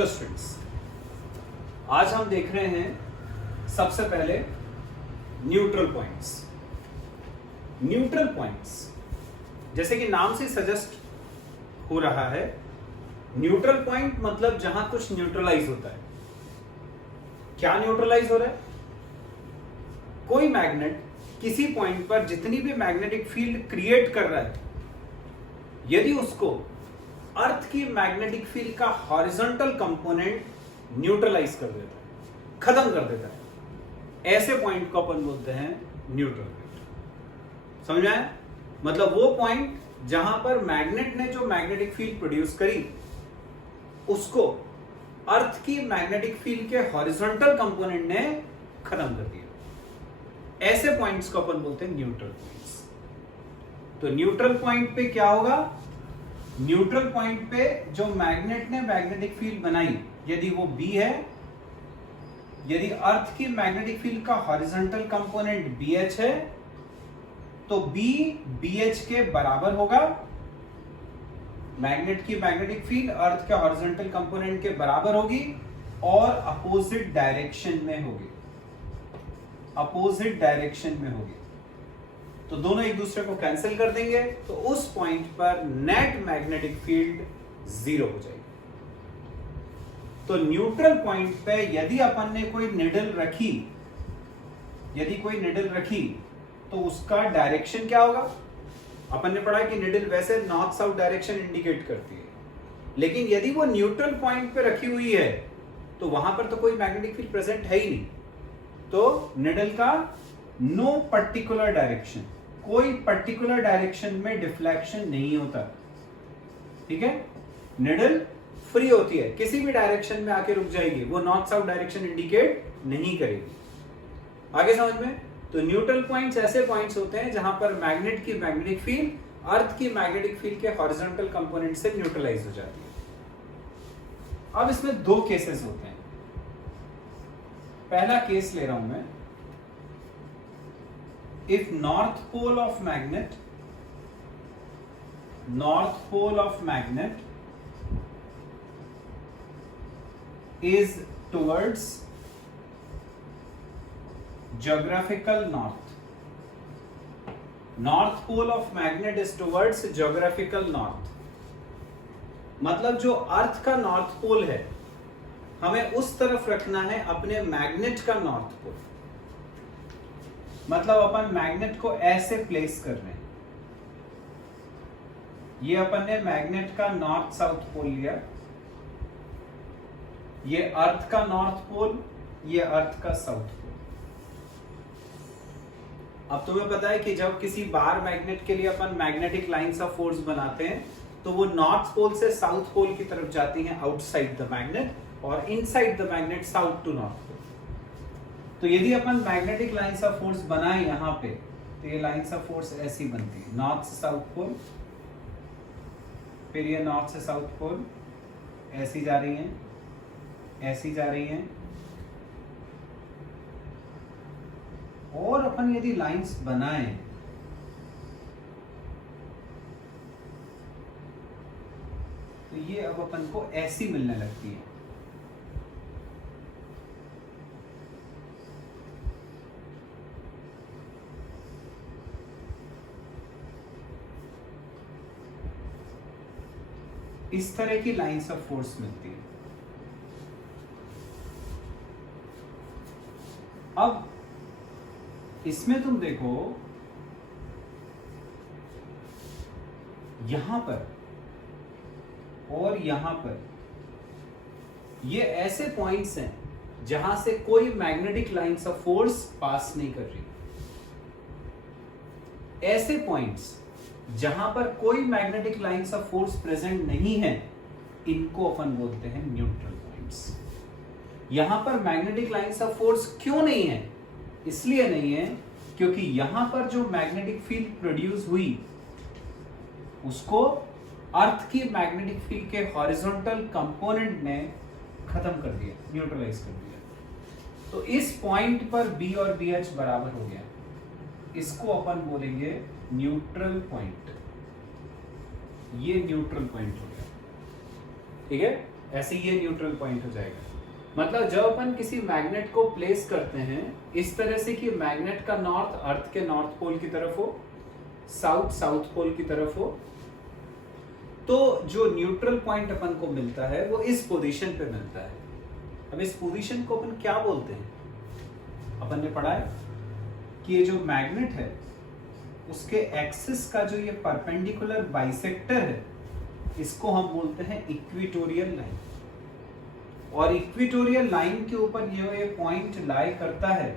Hello students, आज हम देख रहे हैं सबसे पहले न्यूट्रल पॉइंट्स। न्यूट्रल पॉइंट्स जैसे कि नाम से सजेस्ट हो रहा है, न्यूट्रल पॉइंट मतलब जहां कुछ न्यूट्रलाइज होता है। क्या न्यूट्रलाइज हो रहा है? कोई मैग्नेट किसी पॉइंट पर जितनी भी मैग्नेटिक फील्ड क्रिएट कर रहा है, यदि उसको अर्थ की मैग्नेटिक फील्ड का हॉरिजॉन्टल कंपोनेंट न्यूट्रलाइज कर देता है, खत्म कर देता है, ऐसे पॉइंट को अपन बोलते हैं न्यूट्रल पॉइंट। समझ आया? मतलब वो पॉइंट जहां पर मैग्नेट ने जो मैग्नेटिक फील्ड प्रोड्यूस करी, उसको अर्थ की मैग्नेटिक फील्ड के हॉरिजॉन्टल कंपोनेंट ने खत्म कर दिया। ऐसे पॉइंट्स को अपन बोलते हैं न्यूट्रल पॉइंट्स। तो न्यूट्रल पॉइंट पे क्या होगा? न्यूट्रल पॉइंट पे जो मैग्नेट ने मैग्नेटिक फील्ड बनाई, यदि वो B है, यदि अर्थ की मैग्नेटिक फील्ड का हॉरिजॉन्टल कंपोनेंट BH है, तो B BH के बराबर होगा। मैग्नेट की मैग्नेटिक फील्ड अर्थ के हॉरिजॉन्टल कंपोनेंट के बराबर होगी और अपोजिट डायरेक्शन में होगी। अपोजिट डायरेक्शन में होगी तो दोनों एक दूसरे को कैंसिल कर देंगे, तो उस पॉइंट पर नेट मैग्नेटिक फील्ड 0 हो जाएगी। तो न्यूट्रल पॉइंट पे यदि अपन ने कोई निडल रखी, तो उसका डायरेक्शन क्या होगा? अपन ने पढ़ा कि निडल वैसे नॉर्थ साउथ डायरेक्शन इंडिकेट करती है, लेकिन यदि वो न्यूट्रल पॉइंट पे रखी हुई है तो वहां पर तो कोई मैग्नेटिक फील्ड प्रेजेंट है ही नहीं, तो निडल का नो पर्टिकुलर डायरेक्शन, कोई पर्टिकुलर डायरेक्शन में डिफ्लेक्शन नहीं होता। ठीक है? निडल फ्री होती है, किसी भी डायरेक्शन में आके रुक जाएगी, वो नॉर्थ साउथ डायरेक्शन इंडिकेट नहीं करेगी। आगे समझ में? तो न्यूट्रल पॉइंट्स ऐसे पॉइंट्स होते हैं जहां पर मैग्नेट की मैग्नेटिक फील्ड अर्थ की मैग्नेटिक फील्ड के हॉरिजॉन्टल कंपोनेंट से न्यूट्रलाइज हो जाती है। अब इसमें दो केसेस होते हैं। पहला केस ले रहा हूं मैं, if north pole of magnet is towards geographical north, north pole of magnet is towards geographical north, मतलब जो अर्थ का नॉर्थ पोल है, हमें उस तरफ रखना है अपने मैग्नेट का नॉर्थ पोल। मतलब अपन मैग्नेट को ऐसे प्लेस कर रहे हैं, ये अपन ने मैग्नेट का नॉर्थ साउथ पोल लिया, ये अर्थ का नॉर्थ पोल, ये अर्थ का साउथ पोल। अब तुम्हें पता है कि जब किसी बार मैग्नेट के लिए अपन मैग्नेटिक लाइंस ऑफ फोर्स बनाते हैं, तो वो नॉर्थ पोल से साउथ पोल की तरफ जाती हैं आउटसाइड द मैग्नेट, और inside the magnet south to north. तो यदि अपन मैग्नेटिक लाइंस ऑफ फोर्स बनाए यहां पे, तो ये लाइंस ऑफ फोर्स ऐसी बनती है, नॉर्थ से साउथ पोल, फिर ये नॉर्थ से साउथ पोल ऐसी जा रही हैं, ऐसी जा रही हैं, और अपन यदि लाइंस बनाए तो ये अब अपन को ऐसी मिलने लगती है। इस तरह की लाइंस ऑफ फोर्स मिलती है। अब इसमें तुम देखो, यहां पर और यहां पर ये ऐसे पॉइंट्स हैं जहां से कोई magnetic lines of force pass नहीं कर रही। ऐसे पॉइंट्स जहां पर कोई magnetic lines of force present नहीं है, इनको अपन बोलते हैं न्यूट्रल पॉइंट्स। यहां पर मैग्नेटिक लाइंस ऑफ फोर्स क्यों नहीं है? इसलिए नहीं है क्योंकि यहां पर जो मैग्नेटिक फील्ड प्रोड्यूस हुई, उसको अर्थ की मैग्नेटिक फील्ड के हॉरिजॉन्टल कंपोनेंट ने खत्म कर दिया, न्यूट्रलाइज कर दिया। तो इस पॉइंट पर B और BH बराबर हो गया, इसको अपन बोलेंगे न्यूट्रल पॉइंट। ये न्यूट्रल पॉइंट हो गया। ठीक है? ऐसे ये न्यूट्रल पॉइंट हो जाएगा। मतलब जब अपन किसी मैग्नेट को प्लेस करते हैं इस तरह से कि मैग्नेट का नॉर्थ अर्थ के नॉर्थ पोल की तरफ हो, साउथ साउथ पोल की तरफ हो, तो जो न्यूट्रल पॉइंट अपन को मिलता है वो इस पोजीशन पे मिलता है। अब इस पोजीशन को अपन क्या बोलते हैं? अपन ने पढ़ा है कि ये जो मैग्नेट है उसके एक्सिस का जो ये परपेंडिकुलर बाइसेक्टर है इसको हम बोलते हैं इक्वेटोरियल लाइन। और इक्वेटोरियल लाइन के ऊपर ये पॉइंट लाई करता है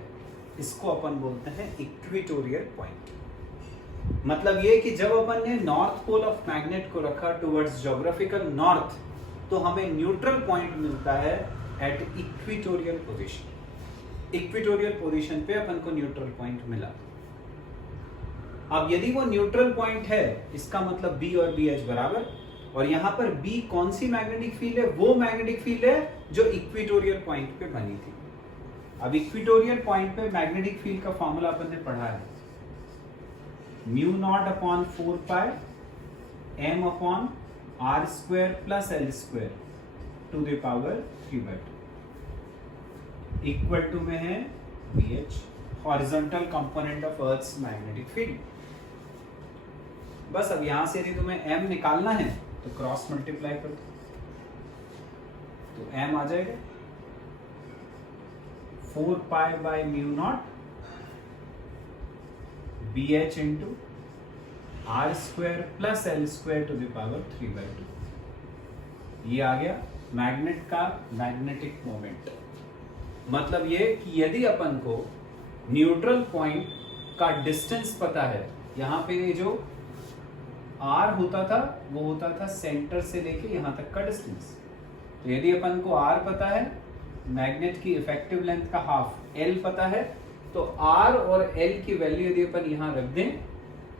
इसको अपन बोलते हैं इक्वेटोरियल पॉइंट। मतलब ये कि जब अपन ने नॉर्थ पोल ऑफ मैग्नेट को रखा टुवर्ड्स ज्योग्राफिकल नॉर्थ तो हमें न्यूट्रल पॉइंट मिलता है at equatorial position. Equatorial position पे अपन को न्यूट्रल पॉइंट मिला। अब यदि वो न्यूट्रल पॉइंट है इसका मतलब B और BH बराबर, और यहां पर B कौन सी मैग्नेटिक फील्ड है? वो मैग्नेटिक फील्ड है जो इक्वेटोरियल पॉइंट पे बनी थी। अब इक्वेटोरियल पॉइंट पे मैग्नेटिक फील्ड का फॉर्मूला अपन ने पढ़ा है, mu not upon 4 pi m upon r square plus l square to the power 3/2 equal to में है BH, horizontal component of earth's magnetic field. बस अब यहां से यदि तुम्हें m निकालना है तो क्रॉस मल्टीप्लाई कर दो तो m आ जाएगा 4 pi by mu not BH into r square plus l square to the power 3/2। ये आ गया मैग्नेट का मैग्नेटिक मोमेंट। मतलब ये कि यदि अपन को न्यूट्रल पॉइंट का डिस्टेंस पता है, यहां पे ये जो r होता था वो होता था सेंटर से लेके यहां तक का डिस्टेंस। तो यदि अपन को r पता है, मैग्नेट की इफेक्टिव लेंथ का हाफ l पता है, तो r और l की वैल्यू यदि अपन यहां रख दें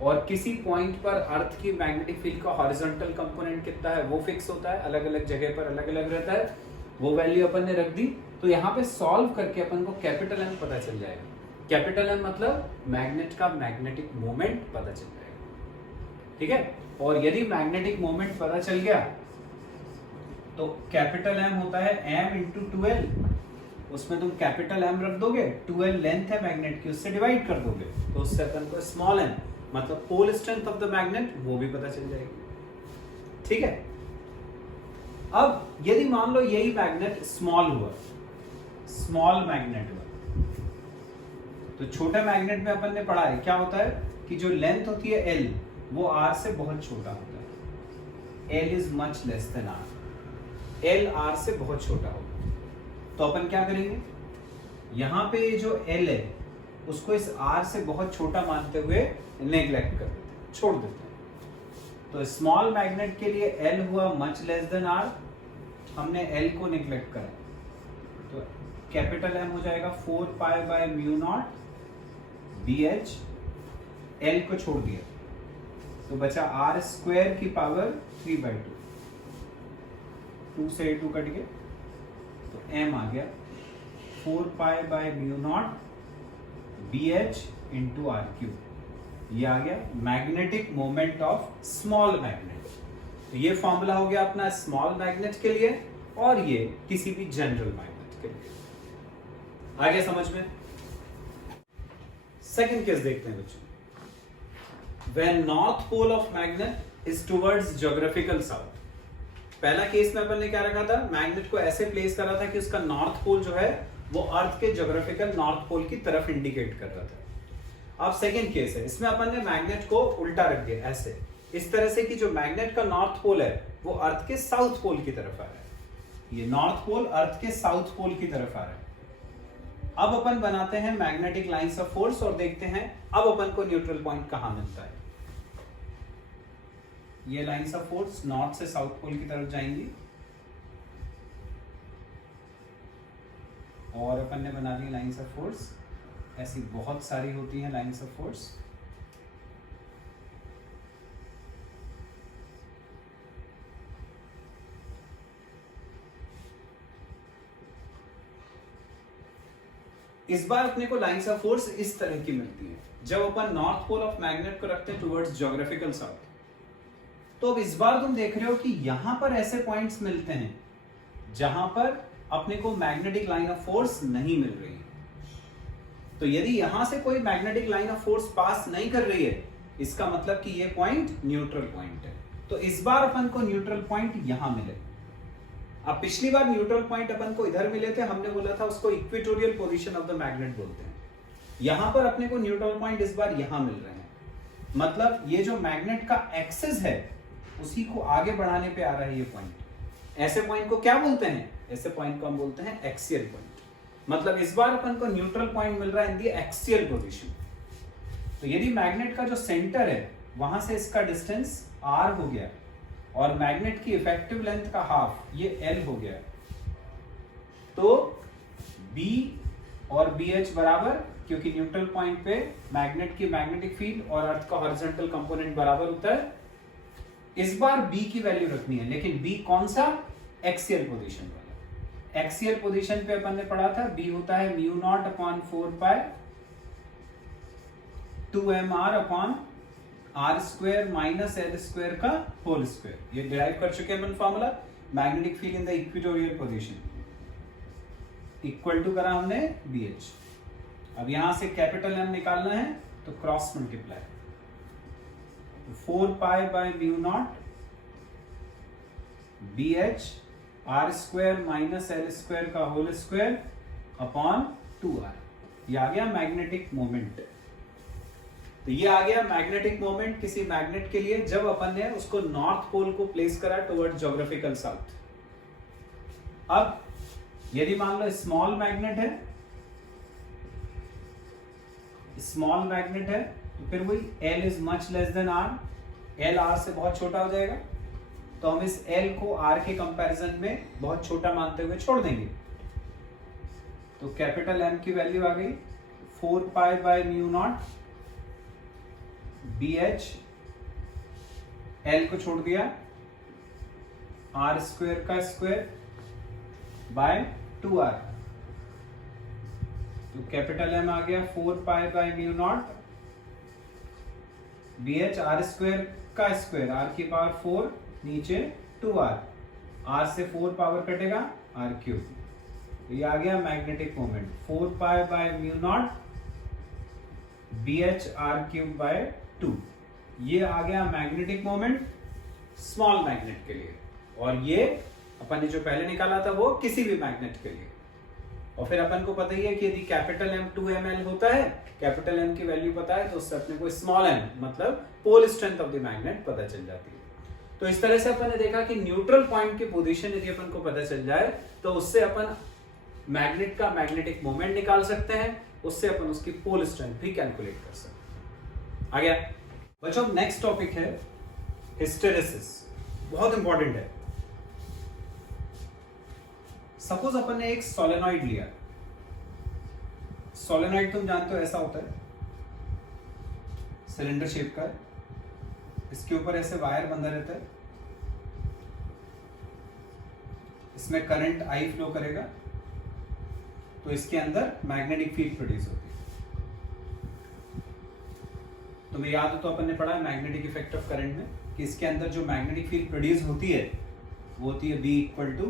और किसी पॉइंट पर अर्थ की मैग्नेटिक फील्ड का हॉरिजॉन्टल कंपोनेंट कितना है वो फिक्स होता है, अलग अलग जगह पर अलग अलग रहता है, वो वैल्यू अपन ने रख दी, तो यहाँ पे सॉल्व करके अपन को कैपिटल M पता चल जाएगा। कैपिटल M मतलब मैग्नेट का मैग्नेटिक मोमेंट पता चल जाएगा। ठीक है, और यदि मैग्नेटिक मोमेंट पता चल गया तो कैपिटल M होता है m इंटू 2l, उसमें तुम कैपिटल M रख दोगे, 2l लेंथ है मैग्नेट की, उससे डिवाइड कर दोगे तो उससे अपन को स्मॉल m मतलब pole strength of the magnet वो भी पता चल जाएगी। ठीक है, अब यदि मान लो यही मैग्नेट स्मॉल हुआ, स्मॉल मैग्नेट हुआ, तो छोटे मैग्नेट में अपन ने पढ़ा है क्या होता है कि जो लेंथ होती है l वो r से बहुत छोटा होता है। l is much less than r, l r से बहुत छोटा होगा। तो अपन क्या करेंगे, यहां पे जो l है उसको इस r से बहुत छोटा मानते हुए नेग्लेक्ट कर देते हैं, छोड़ देते हैं। तो स्मॉल मैग्नेट के लिए l हुआ मच लेस देन r, हमने l को नेग्लेक्ट करा, तो कैपिटल M हो जाएगा 4 pi by mu not BH, l को छोड़ दिया तो बचा r स्क्वायर की पावर 3/2, 2 से 2 कट गए तो m आ गया 4 pi by mu not BH into r cube. ये आ गया magnetic moment of small magnet. तो ये फॉर्मूला हो गया अपना स्मॉल मैग्नेट के लिए और ये किसी भी जनरल मैग्नेट के लिए। आ गया समझ में? सेकंड केस देखते हैं बच्चों। When north pole of magnet is towards geographical south। पहला केस में अपन ने क्या रखा था, मैग्नेट को ऐसे प्लेस करा था कि उसका नॉर्थ पोल जो है वो अर्थ के ज्योग्राफिकल नॉर्थ पोल की तरफ इंडिकेट कर रहा था। अब सेकंड केस है, इसमें अपन ने मैग्नेट को उल्टा रख दिया ऐसे, इस तरह से कि जो मैग्नेट का नॉर्थ पोल है वो अर्थ के साउथ पोल की तरफ आ रहा है। ये नॉर्थ पोल अर्थ के साउथ पोल की तरफ आ रहा है। अब अपन बनाते हैं मैग्नेटिक लाइंस ऑफ फोर्स और देखते हैं अब अपन को न्यूट्रल पॉइंट कहां मिलता है। ये लाइंस ऑफ फोर्स नॉर्थ से साउथ पोल की तरफ जाएंगी और अपन ने बना दी लाइंस ऑफ फोर्स। ऐसी बहुत सारी होती हैं लाइंस ऑफ फोर्स। इस बार अपने को लाइंस ऑफ फोर्स इस तरह की मिलती है जब अपन नॉर्थ पोल ऑफ मैग्नेट को रखते हैं टुवर्ड्स ज्योग्राफिकल साउथ। तो अब इस बार तुम देख रहे हो कि यहां पर ऐसे पॉइंट्स मिलते हैं जहां पर अपने को मैग्नेटिक लाइन ऑफ फोर्स नहीं मिल रही है। तो यदि यहां से कोई magnetic line of force pass नहीं कर रही है, इसका मतलब कि ये पॉइंट न्यूट्रल पॉइंट है। तो इस बार अपन को न्यूट्रल पॉइंट यहां मिले। अब पिछली बार न्यूट्रल पॉइंट अपन को इधर मिले थे, हमने बोला था उसको equatorial position of the magnet बोलते हैं। यहां पर अपने को न्यूट्रल पॉइंट इस बार यहां मिल रहे हैं, मतलब ये जो मैग्नेट का एक्सिस है उसी को आगे बढ़ाने पे आ रहा है ये पॉइंट। ऐसे पॉइंट को क्या बोलते हैं? ऐसे पॉइंट को हम बोलते हैं एक्सियल पॉइंट। मतलब इस बार अपन को न्यूट्रल पॉइंट मिल रहा है इन दी एक्सियल पोजीशन। तो यदि मैग्नेट का जो सेंटर है वहां से इसका डिस्टेंस r हो गया और मैग्नेट की इफेक्टिव लेंथ का हाफ ये l हो गया, तो B और BH बराबर, क्योंकि न्यूट्रल पॉइंट पे मैग्नेट की मैग्नेटिक फील्ड और अर्थ का हॉरिजॉन्टल कंपोनेंट बराबर होता है। इस बार B की वैल्यू रखनी है, लेकिन B कौन सा? एक्सियल पोजीशन वाला। एक्सियल पोजीशन पे अपन ने पढ़ा था B होता है mu not upon 4 pi 2mr upon r square minus l square का होल स्क्वायर। ये डिराइव कर चुके हैं अपन formula. Magnetic field in the equatorial position equal to करा हमने BH। अब यहां से कैपिटल M निकालना है तो cross multiply, 4 pi by mu not BH r square minus l square का होल स्क्वायर अपॉन 2r। ये आ गया मैग्नेटिक मोमेंट। तो ये आ गया मैग्नेटिक मोमेंट किसी मैग्नेट के लिए जब अपन ने उसको नॉर्थ पोल को प्लेस करा टुवर्ड ज्योग्राफिकल साउथ। अब यदि मान लो स्मॉल मैग्नेट है, स्मॉल मैग्नेट है, तो फिर वही L is much less than R, L R से बहुत छोटा हो जाएगा, तो हम इस L को R के कंपैरिजन में बहुत छोटा मानते हुए छोड़ देंगे। तो कैपिटल M की वैल्यू आ गई 4 pi by mu not BH, L को छोड़ दिया, R स्क्वायर का स्क्वायर बाय 2R। तो कैपिटल M आ गया 4 pi by mu not BH, R square का स्क्वायर, R की पावर 4 नीचे 2R, R से 4 पावर कटेगा R क्यूब। तो ये आ गया magnetic moment 4 pi by mu not BH R cube by 2। ये आ गया मैग्नेटिक मोमेंट स्मॉल मैग्नेट के लिए, और ये अपन ने जो पहले निकाला था वो किसी भी मैग्नेट के लिए। और फिर अपन को पता ही है कि यदि कैपिटल M 2ml होता है, कैपिटल M की वैल्यू पता है, तो उससे अपने को स्मॉल m मतलब pole strength of the magnet पता चल जाती है। तो इस तरह से अपन ने देखा कि न्यूट्रल पॉइंट की पोजीशन यदि अपन को पता चल जाए तो उससे अपन मैग्नेट का मैग्नेटिक मोमेंट निकाल सकते हैं, उससे अपन उसकी पोल स्ट्रेंथ भी कैलकुलेट कर सकते हैं। आ गया बच्चों, नेक्स्ट टॉपिक है हिस्टेरेसिस। बहुत इंपॉर्टेंट है। सपोज अपन ने एक सोलेनॉइड लिया। सोलेनॉइड तुम जानते हो ऐसा होता है, सिलेंडर शेप का है, इसके ऊपर ऐसे वायर बंधा रहता है, इसमें करंट I फ्लो करेगा तो इसके अंदर मैग्नेटिक फील्ड प्रोड्यूस होती है। तुम्हें याद हो तो अपन ने पढ़ा मैग्नेटिक इफेक्ट ऑफ करंट में कि इसके अंदर जो मैग्नेटिक फील्ड प्रोड्यूस होती है वो होती है B equal to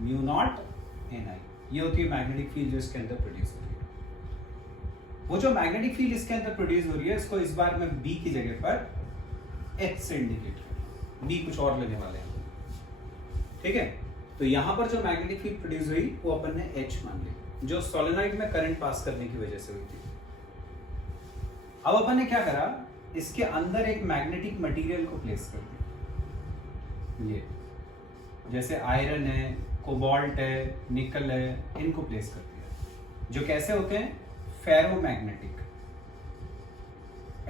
mu not NI। ये होती है मैग्नेटिक फील्ड जो इसके अंदर प्रोड्यूस हो रही है। वो जो मैग्नेटिक फील्ड इसके अंदर प्रोड्यूस हो रही है, इसको इस बार मैं B की जगह पर H से इंडिकेट करूँ, B कुछ और लेने वाले हैं, ठीक है। तो यहां पर जो मैग्नेटिक फील्ड प्रोड्यूस हुई वो अपन ने H मान ली, जो सोलेनॉइड में करंट पास करने की वजह से हुई थी। अब अपन ने क्या करा, इसके अंदर एक मैग्नेटिक मटेरियल को प्लेस कर दिया। ये जैसे आयरन है, कोबाल्ट है, निकल है, इनको प्लेस कर दिया, जो कैसे होते हैं फेरोमैग्नेटिक।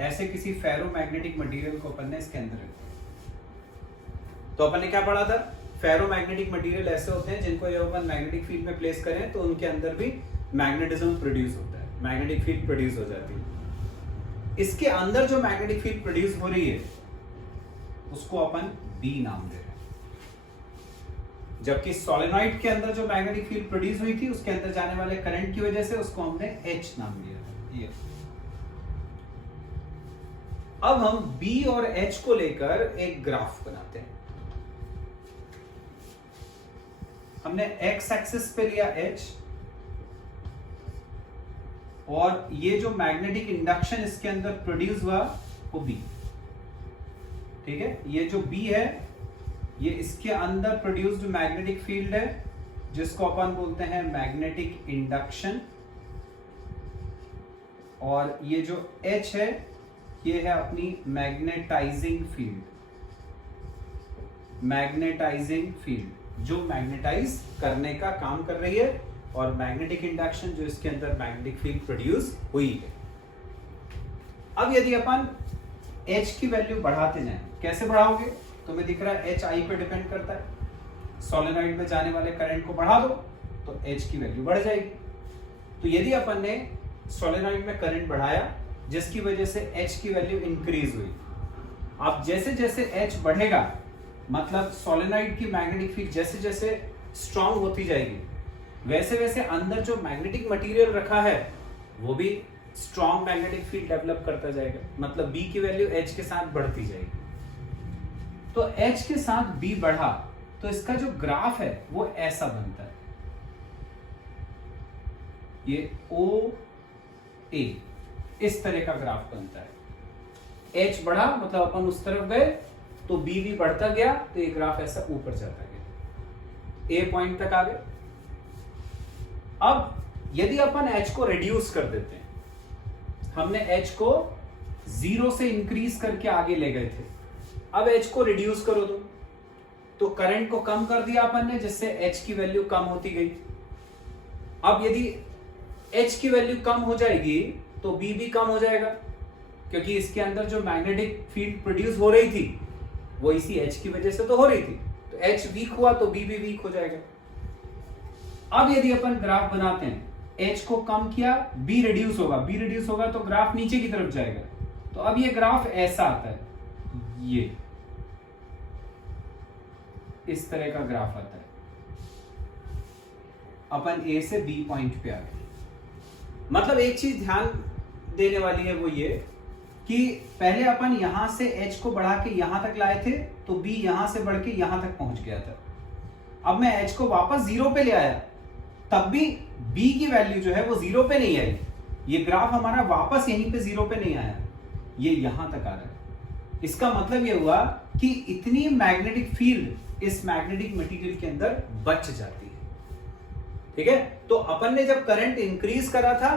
ऐसे किसी फेरोमैग्नेटिक मटेरियल को अपन ने इसके अंदर रख दिया। तो अपन ने क्या पढ़ा था, फेरोमैग्नेटिक मटेरियल ऐसे होते हैं जिनको जब अपन मैग्नेटिक फील्ड में प्लेस करें तो उनके अंदर भी मैग्नेटिज्म प्रोड्यूस होता है, मैग्नेटिक फील्ड प्रोड्यूस हो जाती है। इसके अंदर जो मैग्नेटिक फील्ड प्रोड्यूस हो रही है उसको अपन B नाम दे रहे हैं, जबकि सोलेनॉइड के अंदर जो मैग्नेटिक फील्ड प्रोड्यूस हुई थी उसके अंदर जाने वाले करंट की वजह से उसको हमने H नाम दिया। ये अब हम B और H को लेकर एक ग्राफ बनाते हैं। हमने एक्स एक्सिस पे लिया H, और ये जो मैग्नेटिक इंडक्शन इसके अंदर प्रोड्यूस हुआ वो B। ठीक है, ये जो B है ये इसके अंदर प्रोड्यूस्ड मैग्नेटिक फील्ड है जिसको अपन बोलते हैं मैग्नेटिक इंडक्शन, और ये जो H है ये है अपनी मैग्नेटाइजिंग फील्ड, मैग्नेटाइजिंग फील्ड जो मैग्नेटाइज करने का काम कर रही है, और मैग्नेटिक इंडक्शन जो इसके अंदर मैग्नेटिक फील्ड प्रोड्यूस हुई है। अब यदि अपन H की वैल्यू बढ़ाते जाएं, कैसे बढ़ाओगे? तुम्हें दिख रहा है H I पे डिपेंड करता है। सोलेनॉइड में जाने वाले करंट को बढ़ा दो तो H की वैल्यू बढ़ जाएगी। तो यदि अपन ने सोलेनॉइड में करंट बढ़ाया जिसकी वजह से H की वैल्यू इंक्रीज हुई, अब जैसे जैसे H बढ़ेगा मतलब सोलेनॉइड की मैग्नेटिक फील्ड जैसे जैसे स्ट्रांग होती जाएगी, वैसे वैसे अंदर जो मैग्नेटिक मटेरियल रखा है वो भी स्ट्रांग मैग्नेटिक फील्ड डेवलप करता जाएगा, मतलब B की वैल्यू H के साथ बढ़ती जाएगी। तो H के साथ B बढ़ा तो इसका जो ग्राफ है वो ऐसा बनता है, ये OA इस तरह का ग्राफ बनता है। H बढ़ा मतलब अपन उस तरफ गए तो B भी बढ़ता गया तो ये ग्राफ ऐसा ऊपर जाता गया, A पॉइंट तक आ गए। अब यदि अपन H को रिड्यूस कर देते हैं, हमने H को 0 से इंक्रीज करके आगे ले गए थे, अब H को रिड्यूस करो तो करंट को कम कर दिया अपन ने जिससे H की वैल्यू कम होती गई। अब यदि H की वैल्यू कम हो जाएगी तो B भी कम हो जाएगा, क्योंकि इसके अंदर जो मैग्नेटिक फील्ड प्रोड्यूस हो रही थी वो इसी H की वजह से तो हो रही थी, तो H वीक हुआ तो B भी वीक हो जाएगा। अब यदि अपन ग्राफ बनाते हैं, H को कम किया B रिड्यूस होगा, B रिड्यूस होगा तो ग्राफ नीचे की तरफ जाएगा, तो अब ये ग्राफ ऐसा आता है, ये इस तरह का ग्राफ आता है। अपन A से B पॉइंट पे आ गए। मतलब एक चीज ध्यान देने वाली है वो ये कि पहले अपन यहां से H को बढ़ा के यहां तक लाए थे तो B यहां से बढ़ के यहां तक पहुंच गया था। अब मैं H को वापस 0 पे ले आया, तब भी B की वैल्यू जो है वो 0 पे नहीं आई। ये ग्राफ हमारा वापस यहीं पे 0 पे नहीं आया, ये यहां तक आ रहा है। इसका मतलब ये हुआ कि इतनी मैग्नेटिक फील्ड इस मैग्नेटिक मटेरियल के अंदर बच जाती है। ठीक है, तो अपन ने जब करंट इंक्रीज करा था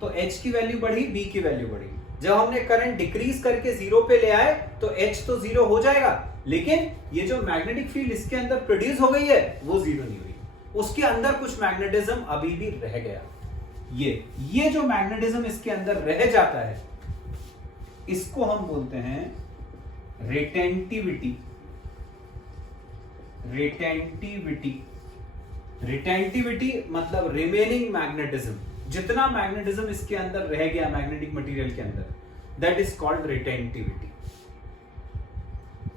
तो H की वैल्यू बढ़ी, B की वैल्यू बढ़ी। जब हमने करंट डिक्रीज करके 0 पे ले आए तो H तो 0 हो जाएगा, लेकिन ये जो मैग्नेटिक फील्ड इसके अंदर प्रोड्यूस हो गई है वो 0 नहीं हुई, उसके अंदर कुछ मैग्नेटिज्म अभी भी रह गया। ये जो मैग्नेटिज्म इसके अंदर रह जाता है इसको हम बोलते हैं रिटेंटिविटी। रिटेंटिविटी मतलब रिमेनिंग मैग्नेटिज्म, जितना मैग्नेटिज्म इसके अंदर रह गया मैग्नेटिक मटेरियल के अंदर, दैट इज कॉल्ड रिटेंटिविटी।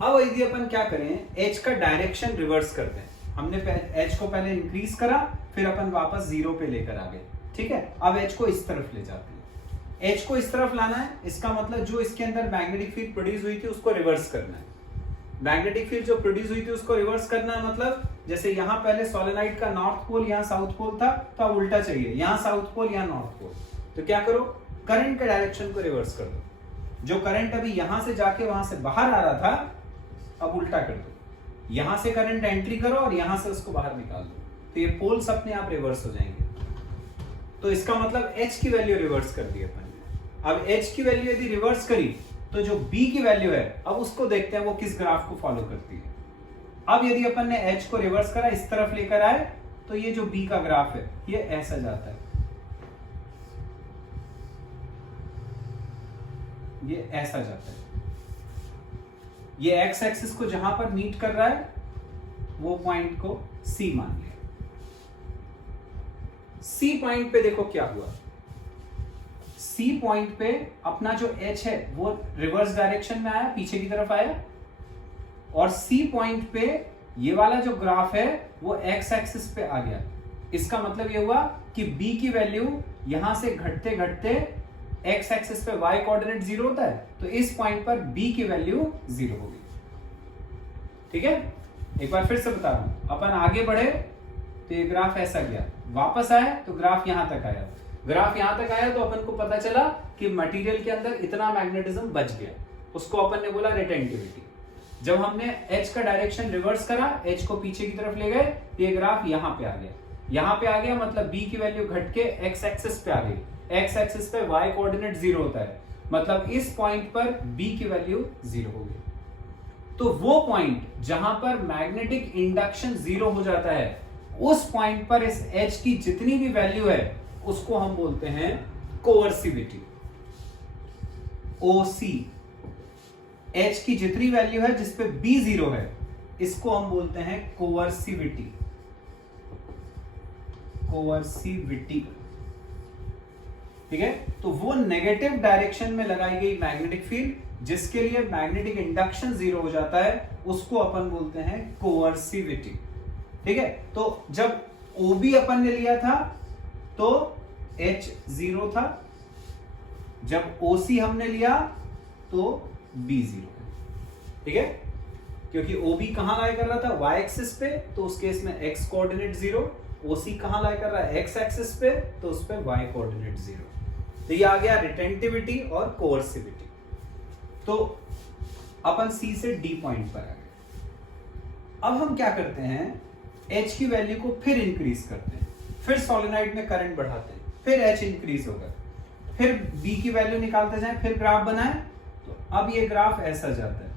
अब यदि अपन क्या करें, H का डायरेक्शन रिवर्स करते हैं। हमने H को पहले इंक्रीज करा, फिर अपन वापस 0 पे लेकर आ गए। ठीक है, अब H को इस तरफ ले जाते हैं। H को इस तरफ लाना है, इसका मतलब जो इसके अंदर मैग्नेटिक फील्ड प्रोड्यूस हुई थी उसको रिवर्स करना है। मैग्नेटिक फील्ड जो प्रोड्यूस हुई थी उसको रिवर्स करना है, मतलब जैसे यहां पहले सोलेनॉइड का नॉर्थ पोल यहां साउथ पोल था, तो अब उल्टा चाहिए, यहां साउथ पोल यहां नॉर्थ पोल। तो क्या करो, करंट के डायरेक्शन को रिवर्स कर दो। जो करंट अभी यहां से जाके वहां से बाहर आ रहा था, अब उल्टा कर दो, यहां से करंट एंट्री करो और यहां से उसको बाहर निकाल दो, तो ये पोल्स अपने आप रिवर्स हो जाएंगे। तो इसका मतलब H की वैल्यू रिवर्स कर दी अपन ने। अब H की वैल्यू यदि रिवर्स करी तो जो B की वैल्यू है, अब उसको देखते हैं वो किस ग्राफ को फॉलो करती है। अब यदि अपन ने H को रिवर्स करा, इस तरफ लेकर आए, तो ये जो B का ग्राफ है ये ऐसा जाता है, ये ऐसा जाता है। ये एक्स एक्सिस को जहां पर मीट कर रहा है वो पॉइंट को C मान लिया। C पॉइंट पे देखो क्या हुआ, C पॉइंट पे अपना जो H है वो रिवर्स डायरेक्शन में आया, पीछे की तरफ आया, और C पॉइंट पे ये वाला जो ग्राफ है वो x एक्सिस पे आ गया। इसका मतलब ये हुआ कि B की वैल्यू यहां से घटते घटते x एक्सिस पे y कोऑर्डिनेट 0 होता है, तो इस पॉइंट पर B की वैल्यू 0 होगी। ठीक है, एक बार फिर से बता रहा हूं, अपन आगे बढ़े तो ये ग्राफ ऐसा गया, वापस आया तो ग्राफ यहां तक आया, ग्राफ यहां तक आया तो अपन को पता चला कि मटेरियल के अंदर इतना मैग्नेटिज्म बच गया, उसको अपन ने बोला रिटेंटिविटी। जब हमने H का डायरेक्शन रिवर्स करा, H को पीछे की तरफ ले गए, ये ग्राफ यहां पे आ गया, यहां पे आ गया, मतलब B की वैल्यू घट के x एक्सिस पे आ गई। x एक्सिस पे y कोऑर्डिनेट 0 होता है, मतलब इस पॉइंट पर B की वैल्यू 0 हो गई। तो वो पॉइंट जहां पर मैग्नेटिक इंडक्शन 0 हो जाता है, उस पॉइंट पर इस H की जितनी भी वैल्यू है उसको हम बोलते हैं कोअर्सिविटी, OC। H की जितनी वैल्यू है जिसपे B 0 है, इसको हम बोलते हैं कोअर्सिविटी, कोअर्सिविटी। ठीक है, तो वो नेगेटिव डायरेक्शन में लगाई गई मैग्नेटिक फील्ड जिसके लिए मैग्नेटिक इंडक्शन 0 हो जाता है, उसको अपन बोलते हैं कोअर्सिविटी। ठीक है, तो जब OB अपन ने लिया था तो H 0 था, जब OC हमने लिया तो B 0। ठीक है, क्योंकि OB कहां लाई कर रहा था, y एक्सिस पे, तो उस केस में x कोऑर्डिनेट 0, OC कहां लाई कर रहा है, x एक्सिस पे, तो उस पे y कोऑर्डिनेट 0। तो ये आ गया रिटेंटिविटी और कोअर्सिविटी। तो अपन C से D पॉइंट पर आ गए। अब हम क्या करते हैं, H की वैल्यू को फिर इंक्रीज करते हैं, फिर सोलेनोइड में करंट बढ़ाते हैं, फिर H इंक्रीज होगा, फिर B की वैल्यू निकालते जाएं, फिर ग्राफ बनाएं, तो अब ये ग्राफ ऐसा जाता है,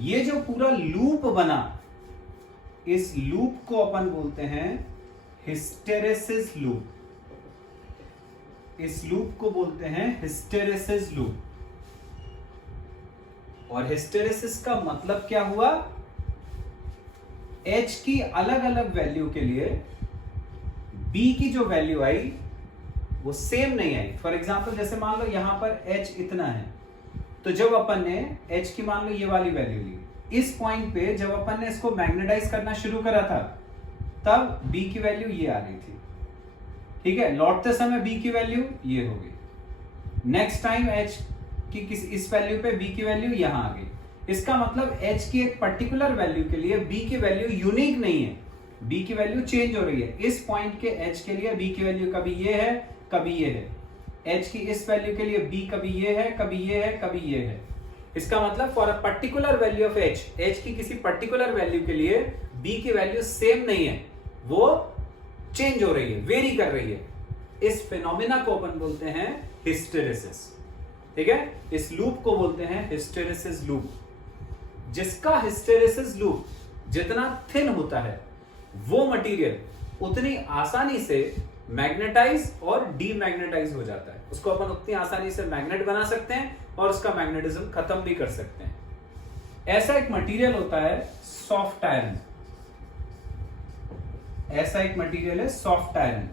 ये जो पूरा लूप बना, इस लूप को अपन बोलते हैं हिस्टेरेसिस लूप, इस लूप को बोलते हैं हिस्टेरेसिस लूप। और हिस्टेरेसिस का मतलब क्या हुआ, H की अलग अलग वैल्यू के लिए B की जो वैल्यू आई वो सेम नहीं आई। फॉर एग्जाम्पल जैसे मान लो यहां पर H इतना है, तो जब अपन ने H की मान लो ये वाली वैल्यू ली, इस पॉइंट पे जब अपन ने इसको मैग्नेटाइज करना शुरू करा था, तब B की वैल्यू ये आ गई थी। ठीक है, लौटते समय B की वैल्यू ये हो गई, नेक्स्ट टाइम H की इस वैल्यू पे B की वैल्यू यहां आ गई। इसका मतलब H की एक पर्टिकुलर वैल्यू के लिए B की वैल्यू यूनिक नहीं है, B की वैल्यू चेंज हो रही है। इस पॉइंट के H के लिए B की वैल्यू कभी ये है, कभी ये है, H की इस वैल्यू के लिए B कभी ये है, कभी ये है, कभी ये है। इसका मतलब for a particular value of H की किसी पर्टिकुलर वैल्यू के लिए B की वैल्यू सेम नहीं है, वो चेंज हो रही है, वेरी कर रही है। इस फिनोमिना को अपन बोलते हैं हिस्टेरेसिस। ठीक है, इस लूप को बोलते हैं हिस्टेरेसिस लूप। जिसका हिस्टेरेसिस लूप जितना थिन होता है, वो मटेरियल उतनी आसानी से मैग्नेटाइज और डीमैग्नेटाइज हो जाता है। उसको अपन उतनी आसानी से मैग्नेट बना सकते हैं और उसका मैग्नेटिज्म खत्म भी कर सकते हैं। ऐसा एक मटेरियल होता है सॉफ्ट आयरन, ऐसा एक मटेरियल है सॉफ्ट आयरन।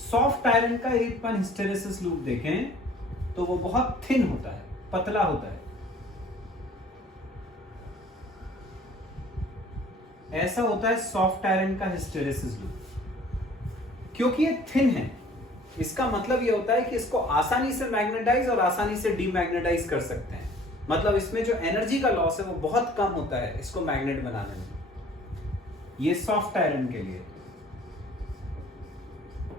सॉफ्ट आयरन का एक अपन हिस्टेरेसिस लूप देखें तो वो बहुत थिन होता है, पतला होता है। ऐसा होता है सॉफ्ट आयरन का हिस्टेरेसिस लूप। क्योंकि ये थिन है, इसका मतलब ये होता है कि इसको आसानी से मैग्नेटाइज और आसानी से डीमैग्नेटाइज कर सकते हैं। मतलब इसमें जो एनर्जी का लॉस है वो बहुत कम होता है इसको मैग्नेट बनाने में। ये सॉफ्ट आयरन के लिए।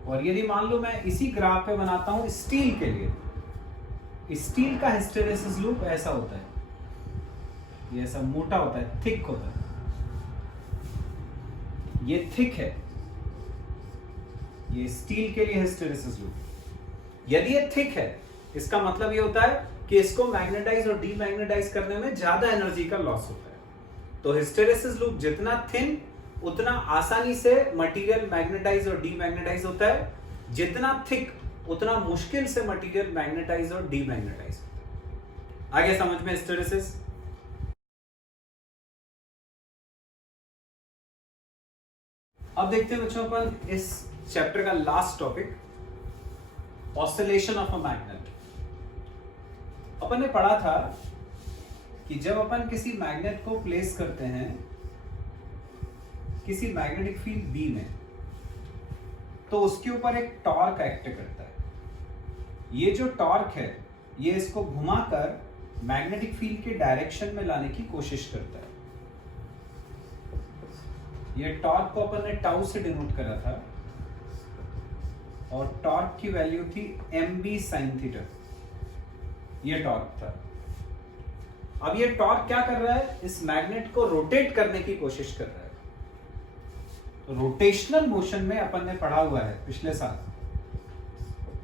और यदि मान लो मैं इसी ग्राफ पे बनाता हूं स्टील के लिए, स्टील का हिस्टेरेसिस लूप ऐसा होता है, ये ऐसा मोटा होता है, थिक होता है, ये थिक है, ये स्टील के लिए हिस्टेरेसिस लूप। यदि ये थिक है, इसका मतलब ये होता है कि इसको मैग्नेटाइज और डीमैग्नेटाइज करने में ज्यादा एनर्जी का लॉस होता है। तो हिस्टेरेसिस लूप जितना थिन उतना आसानी से मटेरियल मैग्नेटाइज और डीमैग्नेटाइज होता है, जितना थिक उतना मुश्किल से मटेरियल मैग्नेटाइज और डीमैग्नेटाइज होता है। आगे समझ में हिस्टेरेसिस। अब देखते हैं बच्चों अपन इस चैप्टर का last topic, oscillation of a magnet. अपन ने पढ़ा था कि जब अपन किसी मैग्नेट को प्लेस करते हैं किसी मैग्नेटिक फील्ड बी में, तो उसके ऊपर एक टॉर्क एक्ट करता है। ये जो टॉर्क है ये इसको घुमाकर मैग्नेटिक फील्ड के डायरेक्शन में लाने की कोशिश करता है। ये टॉर्क को अपन ने टाउ से डिनोट करा था और टॉर्क की वैल्यू थी mb sin थीटा। ये टॉर्क था। अब ये टॉर्क क्या कर रहा है, इस मैग्नेट को रोटेट करने की कोशिश कर रहा है। तो रोटेशनल मोशन में अपन ने पढ़ा हुआ है पिछले साल,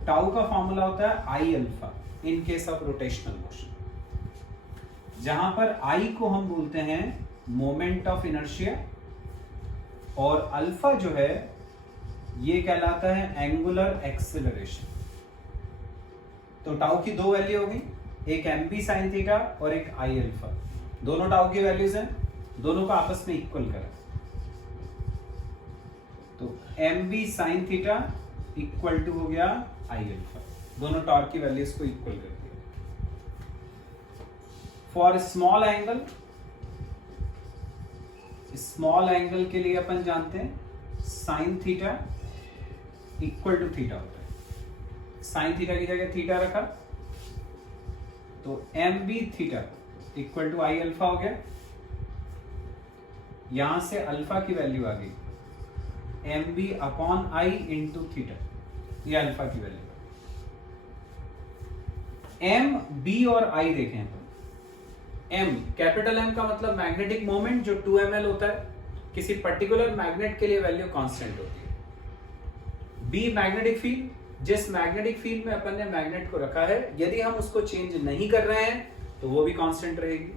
टाउ का फॉर्मूला होता है आई alpha in case of rotational motion, जहां पर आई को हम बोलते हैं मोमेंट ऑफ इनर्शिया और अल्फा जो है ये कहलाता है एंगुलर एक्सेलरेशन। तो टाउ की दो वैल्यू होगी, एक mb sin थीटा और एक आई अल्फा। दोनों टाउ की वैल्यूज हैं, दोनों को आपस में इक्वल करें तो mb sin theta equal to हो गया आई अल्फा। दोनों टॉर्क की वैल्यूज को इक्वल कर दिया। For small angle, small angle के लिए अपन जानते हैं sine theta equal to theta होता है। साइन थीटा की जगह थीटा रखा तो mb theta equal to I alpha हो गया। यहां से अल्फा की वैल्यू आ गई mb upon I into theta, ये अल्फा की वैल्यू। m, b और i देखें अपन। m, कैपिटल M का मतलब मैग्नेटिक मोमेंट जो 2 ml होता है, किसी पर्टिकुलर मैग्नेट के लिए वैल्यू कांस्टेंट होती है। b, मैग्नेटिक फील्ड, जिस मैग्नेटिक फील्ड में अपन ने मैग्नेट को रखा है यदि हम उसको चेंज नहीं कर रहे हैं तो वो भी कांस्टेंट रहेगी।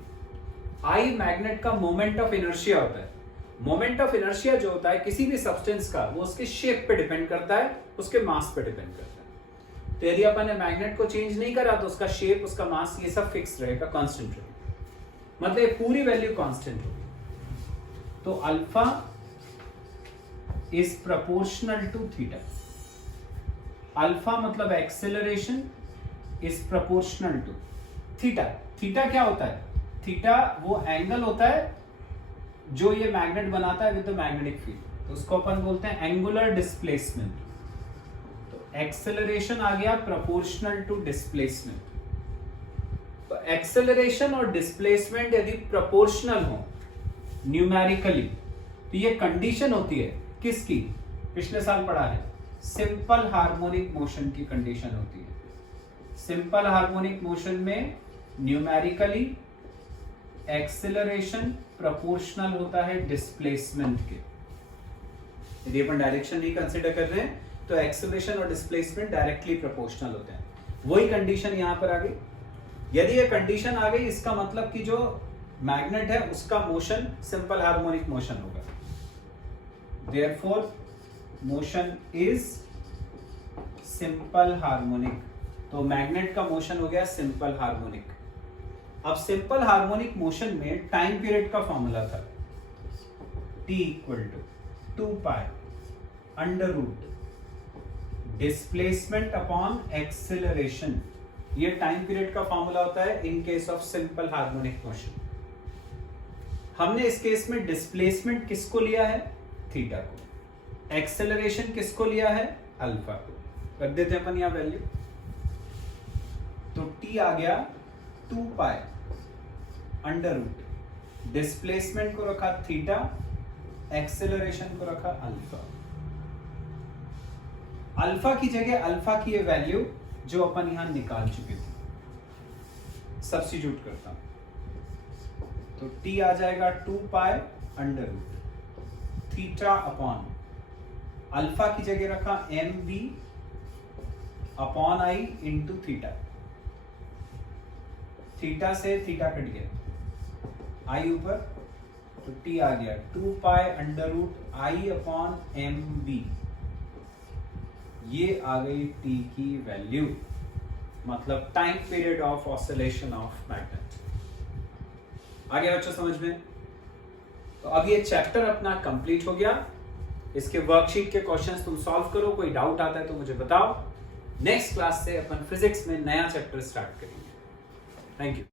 I, मैग्नेट का मोमेंट ऑफ इनर्शिया होता है। मोमेंट ऑफ इनर्शिया जो होता है किसी भी सब्सटेंस का, वो उसके शेप पे डिपेंड करता है, उसके मास पे डिपेंड करता है। तो यदि अपन ने मैग्नेट को चेंज नहीं करा तो उसका शेप, उसका मास, ये सब फिक्स रहेगा, कांस्टेंट रहेगा। मतलब पूरी वैल्यू कांस्टेंट होगी। तो alpha is proportional to theta. Alpha मतलब acceleration is proportional to theta. Theta क्या होता है? थीटा वो एंगल होता है जो ये मैग्नेट बनाता है विद द मैग्नेटिक फील्ड, तो उसको अपन बोलते हैं एंगुलर डिस्प्लेसमेंट। तो एक्सेलरेशन आ गया प्रोपोर्शनल टू डिस्प्लेसमेंट। तो एक्सेलरेशन और डिस्प्लेसमेंट यदि प्रोपोर्शनल हो न्यूमेरिकली तो ये कंडीशन होती है किसकी? पिछले साल पढ़ा है, सिंपल हार्मोनिक मोशन की कंडीशन होती है। सिंपल हार्मोनिक मोशन में न्यूमेरिकली एक्सेलरेशन प्रोपोर्शनल होता है डिस्प्लेसमेंट के। यदि अपन डायरेक्शन नहीं कंसीडर कर रहे हैं तो एक्सेलरेशन और डिस्प्लेसमेंट डायरेक्टली प्रोपोर्शनल होते हैं। वही कंडीशन यहां पर आ गई। यदि ये कंडीशन आ गई इसका मतलब कि जो मैग्नेट है उसका मोशन सिंपल हार्मोनिक मोशन होगा। Therefore motion is simple harmonic. तो मैग्नेट का मोशन हो गया सिंपल हार्मोनिक। अब सिंपल हार्मोनिक मोशन में टाइम पीरियड का फॉर्मूला था t equal to 2 pi under root displacement upon acceleration. ये टाइम पीरियड का फॉर्मूला होता है in case of simple harmonic motion. हमने इस केस में डिस्प्लेसमेंट किसको लिया है? थीटा को। एक्सेलरेशन किसको लिया है? अल्फा को। रख देते हैं अपन यहां वैल्यू। तो t आ गया 2 पाई अंडर रूट, डिस्प्लेसमेंट को रखा थीटा, एक्सेलरेशन को रखा अल्फा। अल्फा की जगह अल्फा की ये वैल्यू जो अपन यहां निकाल चुके थे सब्स्टिट्यूट करता हूं तो t आ जाएगा 2 pi under root theta upon alpha की जगह रखा mb upon I into theta. Theta से थीटा कट गया, आई ऊपर, तो t आ गया 2 pi under root I upon mb। ये आ गई t की वैल्यू, मतलब time period of oscillation of magnet. आ गया बच्चों समझ में? तो अब ये चैप्टर अपना कंप्लीट हो गया। इसके वर्कशीट के क्वेश्चंस तुम सॉल्व करो, कोई डाउट आता है तो मुझे बताओ। नेक्स्ट क्लास से अपन फिजिक्स में नया चैप्टर स्टार्ट करेंगे। Thank you.